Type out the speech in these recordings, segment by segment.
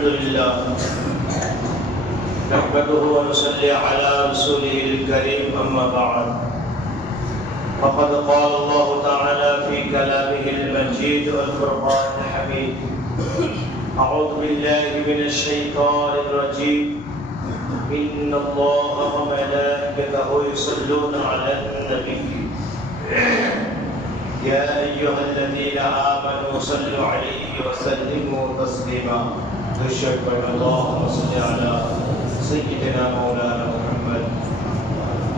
الحمد لله نحمده ونصلي على رسوله الكريم أما بعد فقد قال الله تعالى في كلامه المجيد والفرقان الحميد أعوذ بالله من الشيطان الرجيم إن الله وملائكته يصلون على النبي يا أيها الذين آمنوا صلوا عليه وسلموا تسليما أشهد أن اللهم صل على سيدنا مولانا محمد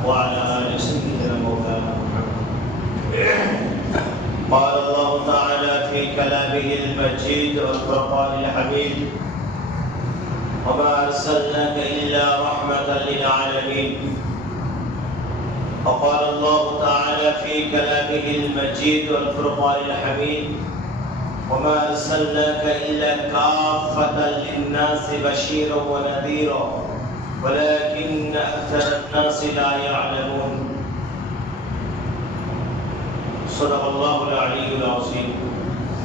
وعلى آل سيدنا مولانا محمد. قال الله تعالى في كلامه المجيد والفرقان الحميد وما أرسلناك إلا رحمة للعالمين. وقال الله تعالى في كلامه المجيد والفرقان الحميد وما أرسلناك إلا كافة للناس بشيرا ونذيرا ولكن أكثر الناس لا يعلمون. صدق الله العلي العظيم.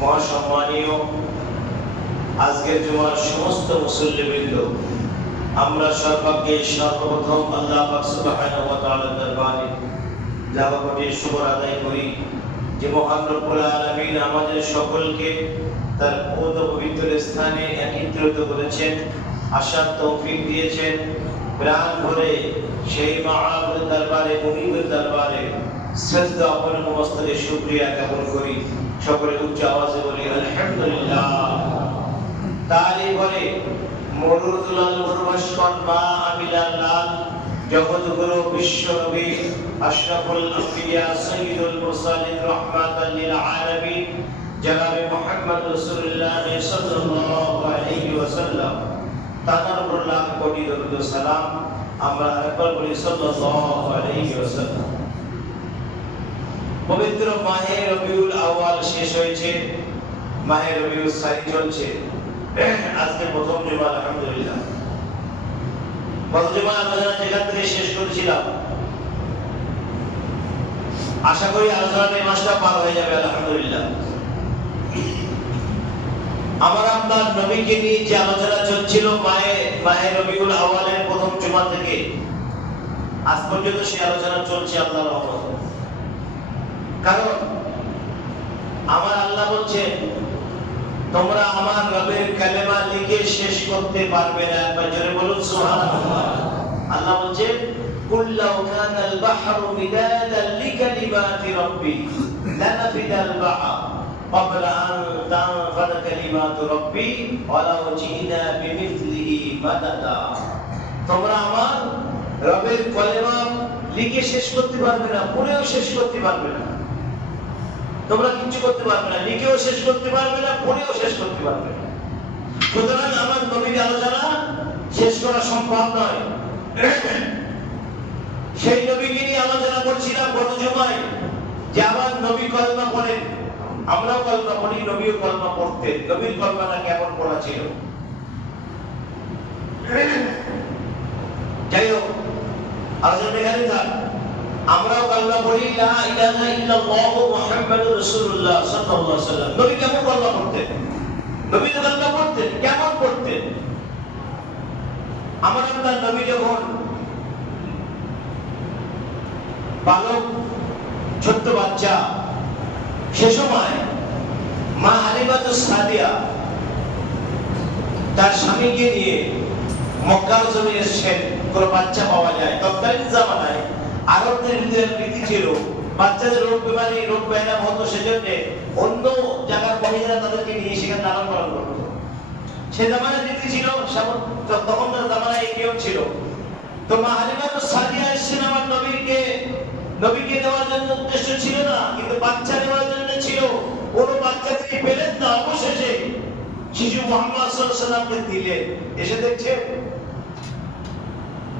মহাসম্মানীয় আজকের জুমার সমস্ত মুসল্লিবৃন্দ, আমরা সর্বপ্রথম আল্লাহ পাক সুবহানাহু ওয়া তাআলার দরবারে লাখ কোটি শুকর আদায় করি যে মহান রব্বুল আলামিন আমাদের সকলকে তার পবিত্র স্থানে একত্রিত করেছেন, আসার তৌফিক দিয়েছেন। প্রাণ ভরে সেই মাহবুবের দরবারে, মুনিবের দরবারে শ্রদ্ধা অপূর্ণ মস্তকে শুকরিয়া জ্ঞাপন করি। সকলে উচ্চ আওয়াজে বলি আলহামদুলিল্লাহ। তারই বলে মরুদুলাল মুরবাশকর মা আমিলাল লাল জগৎগুরু বিশ্ব নবী আশরাফুল আম্বিয়া সাইয়্যিদুল মুরসালিন রাহমাতাল লিল আলামিন জনাবে মুহাম্মদ রাসূলুল্লাহ সাল্লাল্লাহু আলাইহি ওয়াসাল্লাম তার উপর লাখ কোটি দরুদ ও সালাম। আমরা একবার বলি সাল্লাল্লাহু আলাইহি ওয়াসাল্লাম। পবিত্র মাহে রবিউল আউয়াল শেষ হয়েছে, মাহে রবিউল সানি চলছে। আজকে প্রথম জুমা, আলহামদুলিল্লাহ। প্রথম জুমা আলোচনা যেখান থেকে শেষ করেছিলাম, আশা করি আলোচনাটা এই মাসটা পার হয়ে যাবে, আলহামদুলিল্লাহ। আমার আপনার নবীকে নিয়ে যে আলোচনা চলছিল মাহে রবিউল আউয়ালের প্রথম জুমা থেকে আজ পর্যন্ত সেই আলোচনা চলছে আল্লাহর রহমতে। কারণ আমার আল্লাহ বলছেন, তোমরা আমার রবের কালেমা লিখে শেষ করতে পারবে না। একবার জোরে বলুন সুবহানাল্লাহ। আল্লাহ বলছেন, কুল লাউ কানাল বাহরু মিদাদান লিকালিমাতি রাব্বি লানাফিদাল বাহর ক্বাবলা আন তানফাদ কালিমাতু রাব্বি ওয়ালাউ জিনা বিমিসলিহি মাদাদা। তোমরা আমার রবের কালেমা লিখে শেষ করতে পারবে না, পড়েও শেষ করতে পারবে না। তোমরা কিছু করতে পারবে না, লিখেও শেষ করতে পারবে না, পড়েও শেষ করতে পারবে না। সুতরাং আমার নবীর আলোচনা শেষ করা সম্ভব নয়। সেই নবীকে নিয়ে আলোচনা করছিলাম গত জুমায় যে আমার নবী কলমা পড়েন, আমরাও কলমা পড়ি, নবীও কলমা পড়তেন। নবীর কলমাটা কেমন পড়া ছিল? যাই হোক, আলোচনা এখানে থাক। আমরাও কলমা পড়ি, লা ইলাহা ইল্লাল্লাহ মুহাম্মাদুর রাসূলুল্লাহ সাল্লাল্লাহু আলাইহি ওয়াসাল্লাম। নবী কেমন কলমা পড়তেন? নবী তো কলমা পড়তেন, কেমন পড়তেন? আমার আপনার নবী যখন বালক, ছোট্ট বাচ্চা, সে সময় মা হালিমাতুস সাদিয়া তার স্বামীকে নিয়ে মক্কার জমিনে এসেছেন। কোন বাচ্চা পাওয়া যায় তৎকালীন জামানায় আরবদের ভিতরে রীতি ছিল, বাচ্চাদের রোগ ব্যায়াম হতো, সেজন্য অন্য জায়গার মহিলারা তাদেরকে নিয়ে সেখানে লালন পালন করতো। সে জামানায় রীতি ছিল, তখনকার জামানায় এই নিয়ম ছিল। তো মা হালিমাতুস সাদিয়া এসেছেন আমার নবীকে দেওয়ার জন্য উদ্দেশ্য ছিল না, কিন্তু বাচ্চা দেওয়ার জন্য ছিল। কোন বাচ্চা তিনি পেলেন না, অবশেষে শিশু মুহাম্মদ সাল্লাল্লাহু আলাইহি ওয়াসাল্লামকে দিলেন। এসে দেখছেন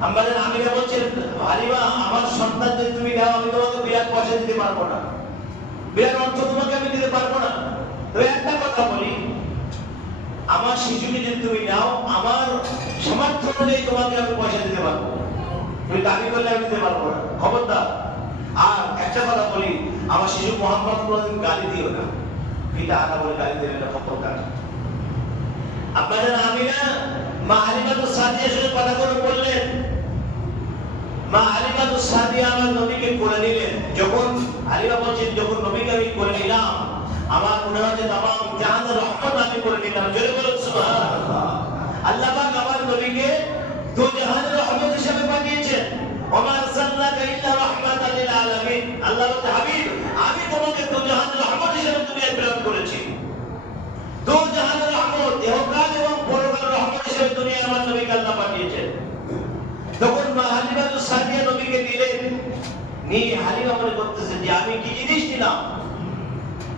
আমাদের আমিরা বলছেন, হালিমা আমার সন্তান যদি তুমি দাও, আমি তোমাকে বিরাট পয়সা দিতে পারবো না, বিরাট অর্থ তোমাকে আমি দিতে পারবো না। তো একটা কথা বলি, আমার শিশুকে যদি তুমি নাও, আমার সামর্থ্য অনুযায়ী তোমাকে আমি পয়সা দিতে পারবো, তুমি দাবি করলে আমি দিতে পারবো না, খবরদার। আর একটা কথা বলি, আমার শিশু মোহাম্মদ কোনদিন গালি দিও না, পিতা আনা বলে গালি দেবে না, খবরদার। আপনাদের আমিরা কথাগুলো বললেন। মা হালিমা তো সাদিয়া আমার নবীকে কোলে নিলেন। যখন হালিমা বলছেন, যখন নবীকে আমি কোলে নিলাম, আমার মনে হয় যে তামাম জাহানের রহমত আমি করে নিলাম। জোরে বলুন সুবহানাল্লাহ। আল্লাহ পাক আমার নবীকে দু জাহানের রহমত হিসেবে পাঠিয়েছেন। ওমা আরসালনাকা ইল্লা রাহমাতাল লিল আলামিন। আল্লাহ বলতে, হাবিব, আমি তোমাকে দু জাহানের রহমত হিসেবে দুনিয়ায় প্রেরণ করেছি। দু জাহানের রহমত, ইহকাল এবং পরকালের রহমত হিসেবে দুনিয়ায় আমার নবীকে আল্লাহ পাঠিয়েছেন। তখন মা হালিমা তো সাদিয়া নবীকে নিলেন। নিয়ে হালিমা মনে করতেছে যে আমি কি জিনিস নিলাম।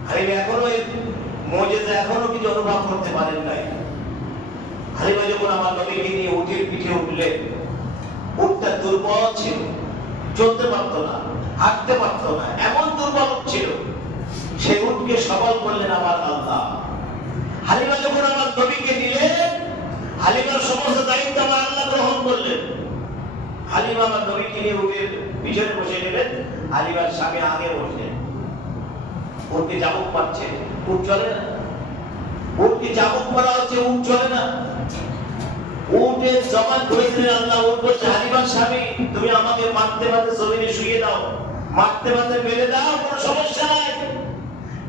হালিমা এখনো এর মুজিজা এখনো কিছু অনুভব করতে পারেন নাই। হালিমা যখন আমার নবীকে নিয়ে উটের পিঠে উঠলেন, উটটা দুর্বল ছিল, চলতে পারতো না, হাঁটতে পারতো না, এমন দুর্বল ছিল। সেই উটকে সবল করলেন আমার আল্লাহ। হালিমা যখন আমার নবীকে নিলেন, হালিমার সমস্ত দায়িত্ব আমার আল্লাহ গ্রহণ করলেন। হালিমা আমার নবীকে নিয়ে উটের পিছনে বসে গেলেন, হালিমার স্বামী আগে বসলেন। উটকে চাবুক মারছে, উট চলে না। উটকে চাবুক মারা হচ্ছে, উট চলে না। উটের জবান ধরে দিলেন আল্লাহ। উট বলছে, হালিমার স্বামী, তুমি আমাকে মারতে মারতে জমিনে শুয়ে দাও, মারতে মারতে মেরে দাও, কোনো সমস্যা নাই।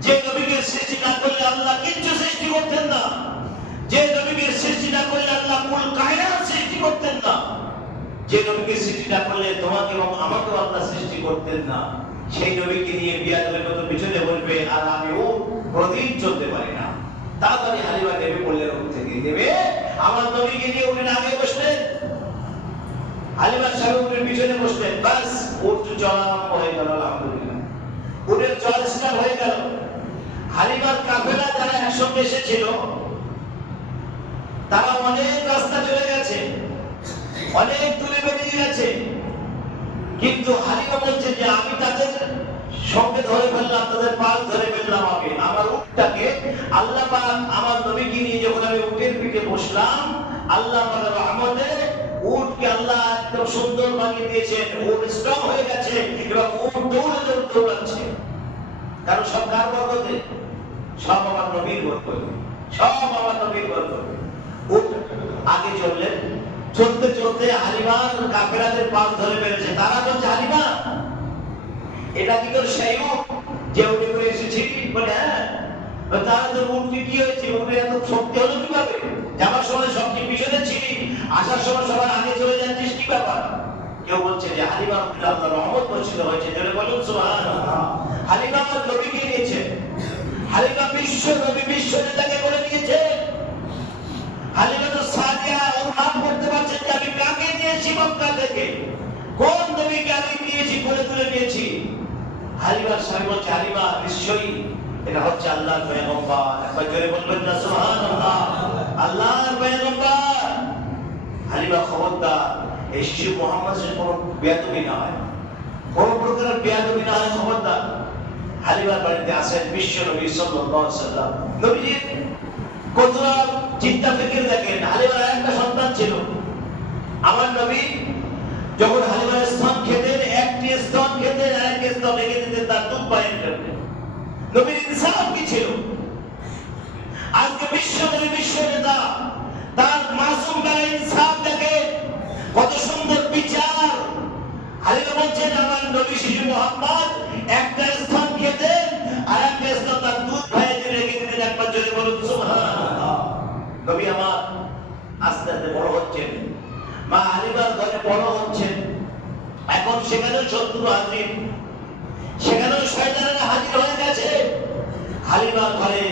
যে নবীকে সৃষ্টি না করলে আল্লাহ কিচ্ছু সৃষ্টি করতেন না। যে নবীকে সৃষ্টি না করলে আল্লাহ কুল কায়নাত সৃষ্টি করতেন না। যে নবীকে সৃষ্টি না করলে তোমাকে এবং আমাকেও আল্লাহ সৃষ্টি করতেন না। সেই নবীকে নিয়ে বিয়াদবের মতো পিছনে বলবে, আর আমি ও প্রতিদিন চলতে পারি না। তাড়াতাড়ি হালিমা নেমে পড়লেন, উঠ থেকে নেমে আমার নবীকে নিয়ে উঠে আগে বসলেন। হালিমার স্বামী উঠের পিছনে বসলেন। বাস উঠ চলা হয়ে গেল। আলহামদুলিল্লাহ, উঠের চলা স্টার্ট হয়ে গেল। হালিমার কাফেলা যারা একসঙ্গে এসেছিল, তারা অনেক রাস্তা চলে গেছে, অনেক দূরে বেরিয়ে গেছে। কিন্তু হালিমা বলছে যে আমি তাদের সঙ্গে ধরে ফেললাম, তাদের পাল ধরে ফেললাম। আমি আমার উটটাকে আল্লাহ পাক আমার নবীকে নিয়ে যখন আমি উটের পিঠে বসলাম, আল্লাহ পাকের রহমতে উটকে আল্লাহ একদম সুন্দর বানিয়ে দিয়েছেন। উট স্ট্রং হয়ে গেছে এবং উট দৌড়াচ্ছে। কারণ সব কার বরকতে? সব আমার নবীর বরকতে, সব আমার নবীর বরকতে। উট আগে চললেন, চলতে চলতে হালিমার কাফেরাদের পাল ধরে ফেলেছে। তারা বলছে, হালিমা, এটা কি তোর সেই উট যে উঠে করে এসেছি? বলে, হ্যাঁ। তাহলে তোর উটকে কি হয়েছে? উঠে এত শক্তি হলো কিভাবে? যাবার সময় সবচেয়ে পিছনে ছিলি, আসার সময় সবার আগে চলে যাচ্ছিস, কি ব্যাপার? কেউ বলছে যে হালিমার উপরে আল্লাহর রহমত বর্ষিত হয়েছে। জোরে বলুন সুবহানাল্লাহ। হালিমা আমার নবীকে নিয়েছে। হালিমা বিশ্ব নবী, বিশ্ব নেতাকে বলে নিয়েছে। হালিমা তো সাদিয়া অনুভব করতে পারছেন যে আমি কাকে নিয়েছি, মক্কা থেকে কোন নবীকে আমি নিয়েছি, কোলে তুলে নিয়েছি। হালিমার স্বামী বলছে, হালিমা, নিশ্চয়ই এটা হচ্ছে আল্লাহর পয়গম্বর। একবার জোরে বলবেন না সুবহানাল্লাহ? আল্লাহর পয়গম্বর। হালিমা খবরদার, এই শিশু মুহাম্মদের কোনো বেয়াদবি না হয়, কোন প্রকারের বেয়াদবি না হয়, খবরদার। হালিমার বাড়িতে আসেন বিশ্ব নবী সাল্লাল্লাহু আলাইহি ওয়াসাল্লাম। নবীজির কতটা চিন্তা ফিকির দেখেন। হালিমার একটা সন্তান ছিল। আমার নবী যখন হালিমার স্তন খেতেন, একটি স্তন খেতেন, আরেকটি স্তন রেখে দিতেন তার দুধ পানের জন্য। নবীর ইনসাফ কি ছিল? আজকে বিশ্ব নবী, বিশ্ব নেতা, তার মাসুম বেলা ইনসাফ দেখেন, কত সুন্দর বিচার। হালিমা বলছেন, আমার নবী শিশু মুহাম্মদ একটা স্তন খেতেন, আর একটা স্তন তার দুধ ভাইয়ে রেখে দিতেন। একবার জোরে বলুন সুবহানাল্লাহ। নবী আমার আস্তে আস্তে বড় হচ্ছেন, মা হালিমার ঘরে বড় হচ্ছেন। এখন সেখানেও শত্রু হাজির, সেখানেও শয়তানেরা হাজির হয়ে গেছে। হালিমার ঘরে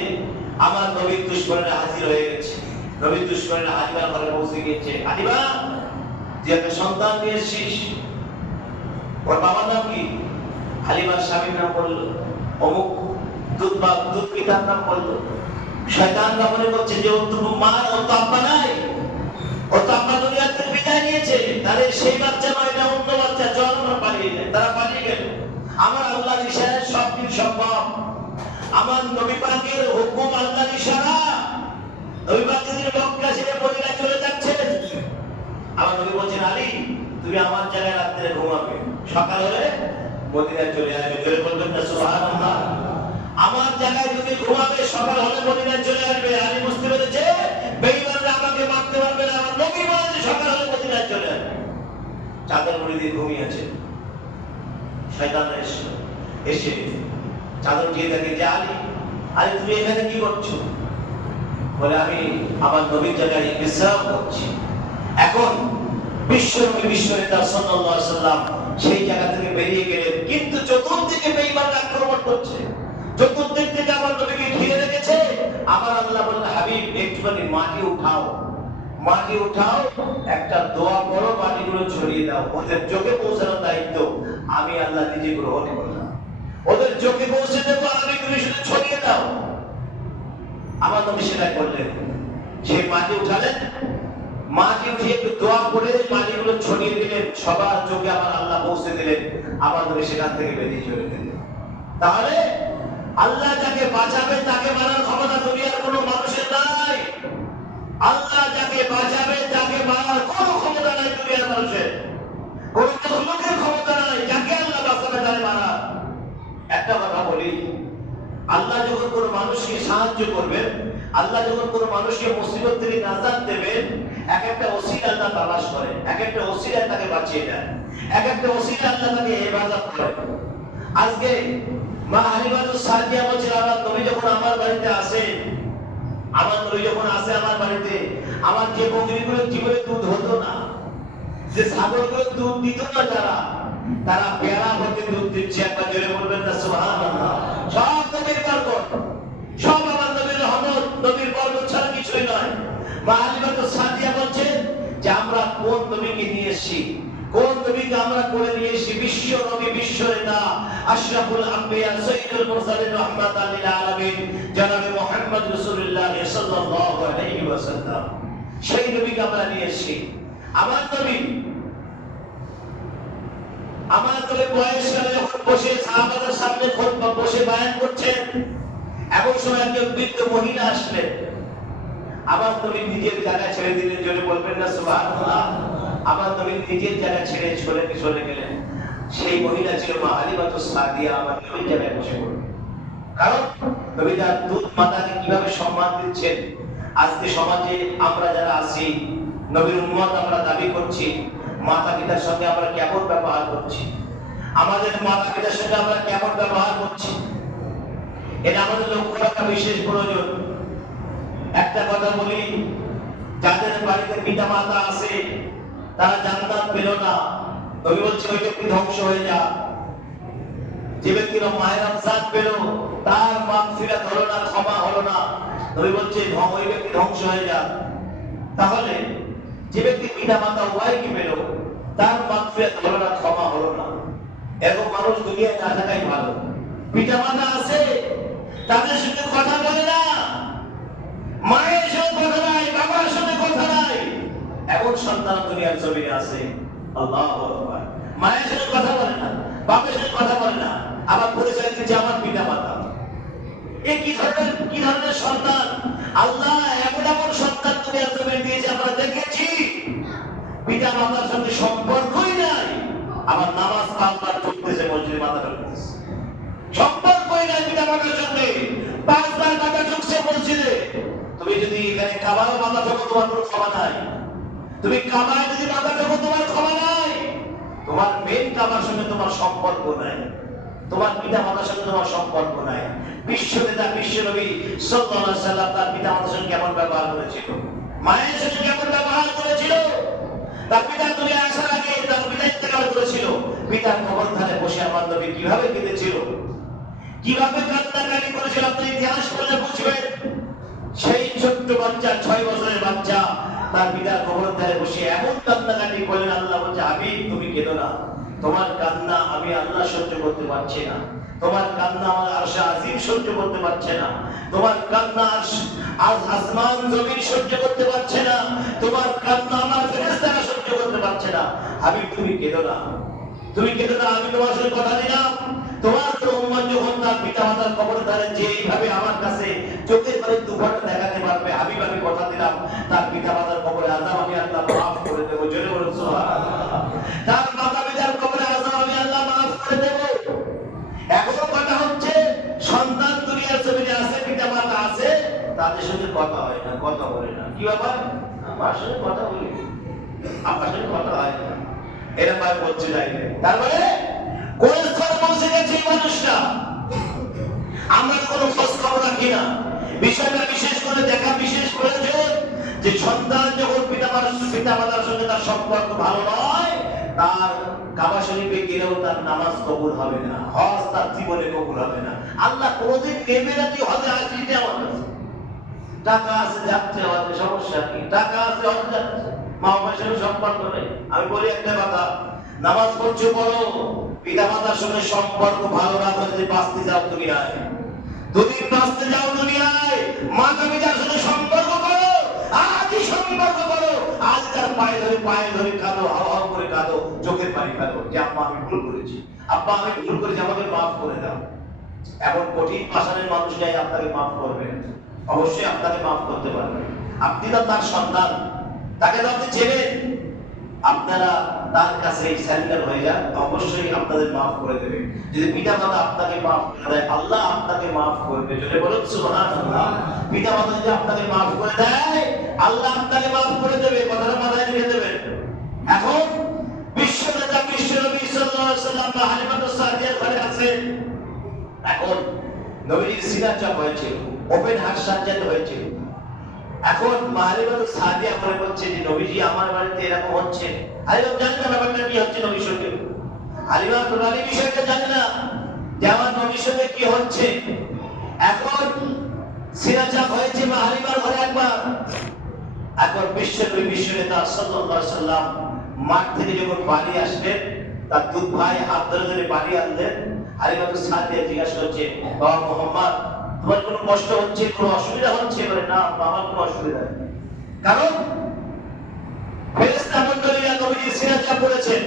আমার নবীর দুশমনেরা হাজির হয়ে গেছে। নবীর দুশমনেরা হালিমার ঘরে পৌঁছে গিয়েছে। হালিমা, তুই একটা সন্তান নিয়ে এসেছিস, ওর বাবার নাম কি? হালিমার স্বামীর নাম বললো অমুক, দুধ পিতার নাম বললো। শয়তানরা মনে করছে যে ওর তো মা, ওর তো আব্বা নাই, ও তো আব্বা দুনিয়ার থেকে বিদায় নিয়েছে, তাহলে সেই বাচ্চা নয়, এটা অন্য বাচ্চা, চল আমরা পালিয়ে যাই। তারা পালিয়ে গেল। আমার আল্লাহর ইশারায় সব কিছু সম্ভব। আমার নবী পাকের হুকুম, আল্লাহর ইশারা। নবী পাক যদি মক্কা ছেড়ে মদিনায় চলে যাচ্ছেন, আমার নবী বলছেন, আলী, তুমি আমার জায়গায় রাত্রে ঘুমাবে, সকাল হলে মদিনায় চলে আসবে। জোরে বলবেন না সুবহানাল্লাহ? আমার জায়গায় তুমি ঘুমাবে, সকাল হলে মদিনায় চলে আসবে। আলী বুঝতে পেরেছে বেঈমানরা আমাকে মারতে পারবে না। আমার নবী বলেছে সকাল হলে মদিনায় মুড়ি দিয়ে ঘুমিয়ে আছে। শয়তান এসে চাদর দিয়ে দেখে যে আলী, আলী তুমি এখানে কি করছো? বলে আমি আমার নবীর জায়গায় বিশ্রাম করছি। এখন বিশ্বনবী বিশ্বনেতা সাল্লাল্লাহু আলাইহি সাল্লাম সেই জায়গা থেকে বেরিয়ে গেলেন, কিন্তু চতুর্দিকে বেঈমান আক্রমণ করছে, চতুর্দিক থেকে আমার নবীকে ঘিরে রেখেছে। আমার আল্লাহ বললেন, হাবিব একটুখানি মাটি উঠাও, মাটি উঠাও, একটা দোয়া করো, মাটিগুলো ছড়িয়ে দাও। ওদের চোখে পৌঁছানোর দায়িত্ব আমি আল্লাহ নিজে গ্রহণ করলাম। ওদের চোখে পৌঁছে দেবো আমি, তুমি শুধু ছড়িয়ে দাও। আমার নবী সেটা করলেন। সেই মাটি উঠালেন, মাটি উঠিয়ে একটু দোয়া করে মাটিগুলো ছড়িয়ে দিলেন, সবার চোখে আমার আল্লাহ পৌঁছে দিলেন। আমার নবী সেখান থেকে বেরিয়ে চলে গেলেন। তাহলে আল্লাহ যাকে বাঁচাবে তাকে মারার ক্ষমতা দুনিয়ার কোনো মানুষের নাই। আল্লাহ যাকে বাঁচাবে তাকে মারার কোনো ক্ষমতা নাই দুনিয়ার মানুষের, কোন লোকের ক্ষমতা নাই। যাকে আল্লাহ বাঁচাবে তাকে মারা। একটা কথা বলি, আল্লাহ যখন কোন মানুষকে সাহায্য করবেন, আল্লাহ যখন কোন মানুষকে মুসিবত থেকে নাজাত দেবেন, এক একটা ওসিলা আল্লাহ তালাশ করেন, এক একটা ওসিলা তাকে বাঁচিয়ে দেন, এক একটা ওসিলা আল্লাহ তাকে ইবাদত করেন। আজকে মা হালিমাতুস সাদিয়া বলছেন, আমার নবী যখন আমার বাড়িতে আসেন, আমার নবী যখন আসে আমার বাড়িতে, আমার যে বকরিগুলো জীবনে দুধ হতো না, যে ছাগলগুলো দুধ দিত না, তারা পেয়ারা হতে দুধ দিচ্ছে। একবার জোরে বলবেন না সুবহানাল্লাহ। সব নবীর বরকত, সব আমার নবীর রহমত, নবীর বরকত ছাড়া কিছুই নয়। মা হালিমাতুস সাদিয়া বলছেন যে আমরা কোন নবীকে নিয়ে এসেছি, কোন নবীকে আমরা করে নিয়ে এসেছি? বিশ্ব নবী, বিশ্ব নেতা, আশরাফুল আম্বিয়া, সাইয়্যিদুল মুরসালিন, রাহমাতাল লিল আলামিন, জনাবে মুহাম্মদ রাসূলুল্লাহ সাল্লাল্লাহু আলাইহি ওয়াসাল্লাম। সেই নবীকে আমরা নিয়ে এসেছি। আমার নবী বয়সকালে যখন বসে সাহাবাদের সামনে খুতবা বসে বয়ান করছেন, এমন সময় একজন বৃদ্ধ মহিলা আসলেন। আমার নবী নিজের জায়গা ছেড়ে দিলেন, জোরে বলবেন না সুবহানাল্লাহ। আমার নবী নিজের জায়গা ছেড়ে চলে গেলেন। সেই মহিলা ছিল মা হালিমাতুস সাদিয়া, আমার নবীর জায়গায় বসে পড়লেন। কারণ নবী তার দুধ মাতাকে কিভাবে সম্মান দিচ্ছেন। আজকে সমাজে আমরা যারা আছি, নবীর উম্মত আমরা দাবি করছি, মাতা পিতার সঙ্গে আমরা কেমন ব্যবহার করছি, আমাদের মাতা পিতার সঙ্গে আমরা কেমন ব্যবহার করছি, এটা আমাদের লক্ষ্য রাখা বিশেষ প্রয়োজন। একটা কথা বলি, যাদের বাড়িতে পিতা মাতা আছে তারা জান্নাত পেল না, নবী বলছে ওই ব্যক্তি ধ্বংস হয়ে যা। যে ব্যক্তির মায়ের রমজান পেল তার মাগফিরাত হলো না, ক্ষমা হলো না, নবী বলছে ওই ব্যক্তি ধ্বংস হয়ে যা। তাহলে যে ব্যক্তি পিতা মাতা উভয়কে পেল তার মাগফিরাত হলো না, ক্ষমা হলো না, এরকম মানুষ দুনিয়ায় না থাকাই ভালো। পিতা মাতা আছে, তাদের সঙ্গে কথা বলে না, মায়ের সঙ্গে কথা নাই, বাবার সঙ্গে কথা নাই, এমন সন্তান দুনিয়ার জমিনে আছে। আল্লাহু আকবার। মায়ের সঙ্গে কথা বলে না, বাবার সঙ্গে কথা বলে না, আবার পরিচয় দিচ্ছে আমার পিতা মাতা। এ কি ধরনের সন্তান? আল্লাহ এমন এমন সন্তান দুনিয়ার জমিনে দিয়েছে, আমরা দেখেছি পিতা মাতার সঙ্গে সম্পর্কই নাই, আবার নামাজ পাঁচবার চলতেছে, মসজিদে মাথা ঢুকতেছে, সম্পর্কই নাই পিতা মাতার সঙ্গে, পাঁচবার মাথা ঢুকছে মসজিদে। তুমি যদি এখানে কাবায় মাথা ঢোকো, তোমার কোনো ক্ষমা নাই। তুমি কাবায় যদি মাথা ঢোকো, তোমার ক্ষমা নাই। তোমার মেন কাবার সঙ্গে তোমার সম্পর্ক নাই, তোমার পিতা মাতার সঙ্গে তোমার সম্পর্ক নাই। বিশ্ব নেতা বিশ্ব নবী সাল্লাল্লাহু আলাইহি ওয়াসাল্লাম তার পিতা মাতার সঙ্গে কেমন ব্যবহার করেছিল, মায়ের সঙ্গে কেমন ব্যবহার করেছিল। তার পিতা দুনিয়ায় আসার আগে তার পিতা ইন্তেকাল করেছিল, পিতার কবরস্থানে বসে আমার নবী কিভাবে কেঁদেছিল, কিভাবে কান্নাকাটি করেছিল, আপনি ইতিহাস পড়লে বুঝবেন। সেই ছোট্ট বাচ্চা, 6 বছরের বাচ্চা, তার পিতার কবরস্থানে বসে এমন কান্নাকাটি করলেন, আল্লাহ বলছে হাবিব তুমি কেঁদো না, তোমার কান্না আমি আল্লাহ সহ্য করতে পারছি না, তোমার কান্না আমার আরশে আজিম সহ্য করতে পারছে না, তোমার কান্না আসমান জমিন সহ্য করতে পারছে না, তোমার কান্না আমার ফেরেশতারা সহ্য করতে পারছে না। হাবিব তুমি কেঁদো না, তুমি কেঁদো না, আমি তোমার সঙ্গে কথা দিলাম, তোমার উম্মত যখন তার পিতা মাতার কবরের ধারে যে এইভাবে আমার কাছে চোখের পানি দুফাটা দেখাতে পারবে, হাবিব আমি কথা দিলাম তার পিতা মাতার কবরে আযাব আমি আল্লাহ মাফ করে দেব। জোরে বলুন সুবহানাল্লাহ। তার মাতা পিতার কবরে আযাব আমি আল্লাহ মাফ করে দেব। এখন কথা হচ্ছে সন্তান দুনিয়ার জমিনে আছে, পিতা মাতা আছে, তাদের সঙ্গে কথা হয় না, কথা বলে না। কি ব্যাপার? আমার সঙ্গে কথা বলি, আমার সঙ্গে কথা হয় না। এরকম ভাবে বলতে যাই। তার মানে কোন স্তরে পৌঁছে গেছে এই মানুষটা, আমরা কোনো খোঁজ খবর রাখি না। বিষয়টা বিশেষ করে দেখা বিশেষ প্রয়োজন যে সন্তান যখন পিতামাতার সঙ্গে তার সম্পর্ক ভালো নয়, তার কাবা শরীফে গেলেও তার নামাজ কবুল হবে না, হজ তার জীবনে কবুল হবে না। আল্লাহ কোনদিন নেবে না তুই হজে আসিস আমার কাছে। টাকা আছে যাচ্ছে হজে, সমস্যা কি? টাকা আছে হজে যাচ্ছে, মা বাবার সঙ্গে সম্পর্ক নেই। আমি বলি একটা কথা, নামাজ পড়ছো বলো, পিতামাতার সঙ্গে সম্পর্ক ভালো না করে যদি বাঁচতে যাও দুনিয়ায়, দুদিন বাঁচতে যাও দুনিয়ায়, মাতা পিতার সঙ্গে সম্পর্ক করো, আজই সম্পর্ক করো। আজ তার পায়ে ধরে কাঁদো, হাওয়া হাওয়া করে কাঁদো, চোখের পানি ফেলো যে আব্বা আমি ভুল করেছি, আব্বা আমি ভুল করেছি, আমাকে মাফ করে দাও। এমন কঠিন ভাষার মানুষ নাই আপনাকে মাফ করবে, অবশ্যই আপনাকে মাফ করতে পারবে। আপনি তো তার সন্তান, তাকে তো আপনি চেনেন, আপনারা তার কাছে স্যান্ডার হয়ে যান, অবশ্যই আপনাদের মাফ করে দেবে। যদি পিতামাতা আপনাকে মাফ করে দেয়, আল্লাহ আপনাকে মাফ করবে। যদি বলুন সুবহানাল্লাহ। পিতামাতা যদি আপনাকে মাফ করে দেয়, আল্লাহ আপনাকে মাফ করে দেবে। কথাটা মাথায় রেখে দেবেন। এখন বিশ্বনেতা বিশ্বনবী সাল্লাল্লাহু আলাইহি ওয়াসাল্লাম হালিমাতুস সাদিয়ার ঘরে আছেন। এখন নবীজির সিনা চাপ হয়েছিল, ওপেন হার্ট সার্জারি হয়েছিল। এখন হালিমাতুস সাদিয়া মনে করছে যে নবীজি আমার বাড়িতে এরকম হচ্ছে। হালিমা জানে না ব্যাপারটা কি হচ্ছে নবীর সঙ্গে। হালিমা প্রণালী বিষয়টা জানে না যে আমার নবীর সঙ্গে কি হচ্ছে। এখন সিনা চাপ হয়েছে মা হালিমার ঘরে একবার। এখন বিশ্বনেতা সাল্লাল্লাহু আলাইহি ওয়াসাল্লাম মাঠ থেকে যখন বাড়ি আসলেন, তার দুধ ভাই হাত ধরে ধরে বাড়ি আনলেন। হালিমাতুস সাদিয়া জিজ্ঞাসা করছে, বাবা মুহাম্মদ, তোমার কোনো কষ্ট হচ্ছে, কোনো অসুবিধা হচ্ছে? বলে না আমার কোনো অসুবিধা নেই, কারণ ফেরেশতা মণ্ডলীরা নবীজির সিনা চাপ করেছেন।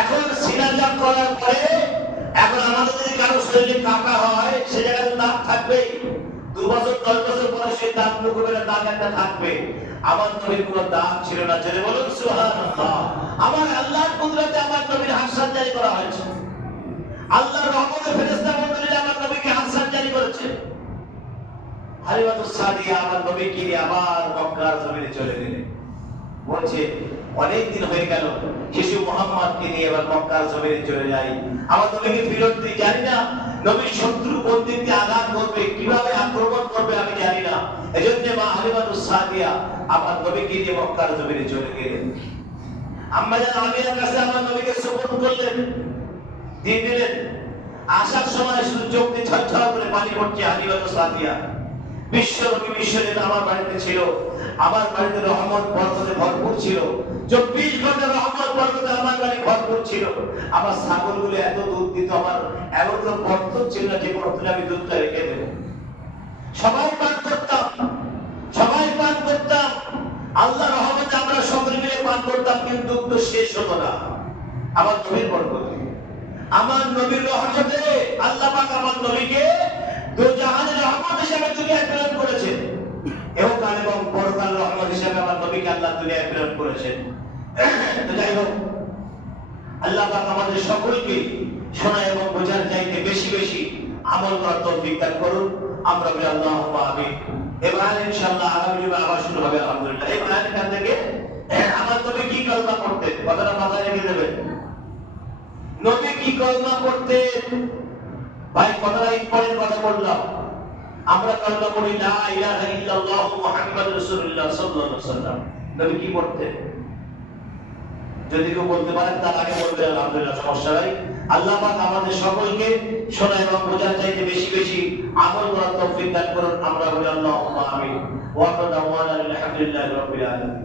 এখন সিনা চাপ করার পরে এখন আমাদের যদি কারো শরীরে কাটা হয়, সে জায়গায় দাগ থাকবেই। 2 বছর 10 বছর পরে সেই দাগ মুখে দাগ একটা থাকবে। আমার নবীর কোনো দাগ ছিল না। যদি বলুন সুবহানাল্লাহ। আমার আল্লাহর কুদরতে আমার নবীর হাত সার্জারি করা হয়েছে। আল্লাহর রহমতে ফেরেশতা মণ্ডলীরা আমার নবীকে হাত সার্জারি করেছে। হালিমাতুস সাদিয়া আমার নবীকে নিয়ে আবার মক্কার জমিনে চলে গেলেন। বলছে অনেক দিন হয়ে গেল, শিশু মুহাম্মদকে নিয়ে এবার মক্কার জমিনে চলে যাই। আমার নবীকে ফিরত দিই, জানি না নবীর শত্রু কোন দিক দিয়ে আঘাত করবে, কিভাবে আক্রমণ করবে আমি জানি না। এজন্য মা হালিমাতুস সাদিয়া আমার নবীকে নিয়ে মক্কার জমিনে চলে গেলেন। আম্মা জান আমিনার কাছে আমার নবীকে সুপুর্দ করলেন, দিয়ে দিলেন। আসার সময় শুধু চোখ দিয়ে ঝরঝর করে পানি পড়ছে হালিমাতুস সাদিয়া। বিশ্বনবী বিশ্বনেতা আমার বাড়িতে ছিল, আমার বাড়িতে রহমত বরকতে ভরপুর ছিল। 24 ঘন্টা রহমত বরকতে আমার বাড়ি ভরপুর ছিল। আমার ছাগলগুলো এত দুধ দিত, আমার এমন কোনো বর্তন ছিল না যে বর্তনে আমি দুধটা রেখে দেব। সবাই পান করতাম, সবাই পান করতাম। আল্লাহর রহমতে আমরা সকলে মিলে পান করতাম, কিন্তু দুধ শেষ হতো না। আমার নবীর বরকতে, আমার নবীর রহমতে আল্লাহ পাক আমার নবীকে দু জাহানের রহমত হিসেবে দুনিয়ায় প্রেরণ করেছেন। ইহকাল এবং পরকাল রহমত হিসেবে আমার নবীকে আল্লাহ দুনিয়ায় প্রেরণ করেছেন। তো যাই হোক, আল্লাহ পাক আমাদের সকলকে শোনা এবং বোঝার চাইতে বেশি বেশি আমল করার তৌফিক দান করুন। আমরা বলি আল্লাহুম্মা আমিন। এবার ইনশাআল্লাহ আগামী জুমা আবার শুরু হবে আলহামদুলিল্লাহ। এবার এখান থেকে আমার নবী কি কলমা পড়তেন, কথাটা মাথায় রেখে দেবেন। নবী কি কলমা পড়তেন? ভাই কথাটা ইম্পর্টেন্ট কথা বললাম। আমরা কলমা পড়ি লা ইলাহা ইল্লাল্লাহ মুহাম্মাদুর রাসূলুল্লাহ সাল্লাল্লাহু আলাইহি ওয়াসাল্লাম। নবী কি পড়তেন? যদি কেউ বলতে পারেন তার আগে বলবেন আলহামদুলিল্লাহ, সমস্যা নাই। আল্লাহ পাক আমাদের সকলকে শোনা এবং বোঝার চাইতে বেশি বেশি আমল করার তৌফিক দান করুন। আমরা বলি আল্লাহুম্মা আমিন। ওয়া আখিরু দাওয়ানা আলহামদুলিল্লাহি রাব্বিল আলামিন।